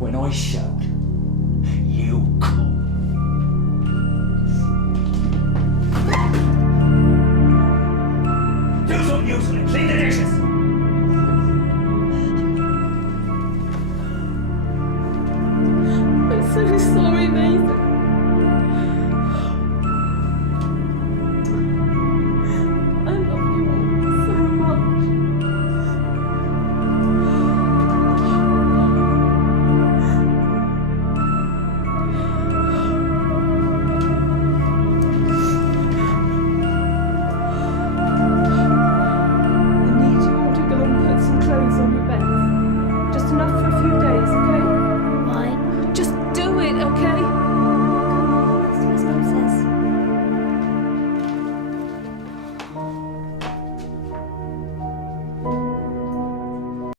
When I shout, you come. Do something useful and clean the dishes. I'm so sorry, babe.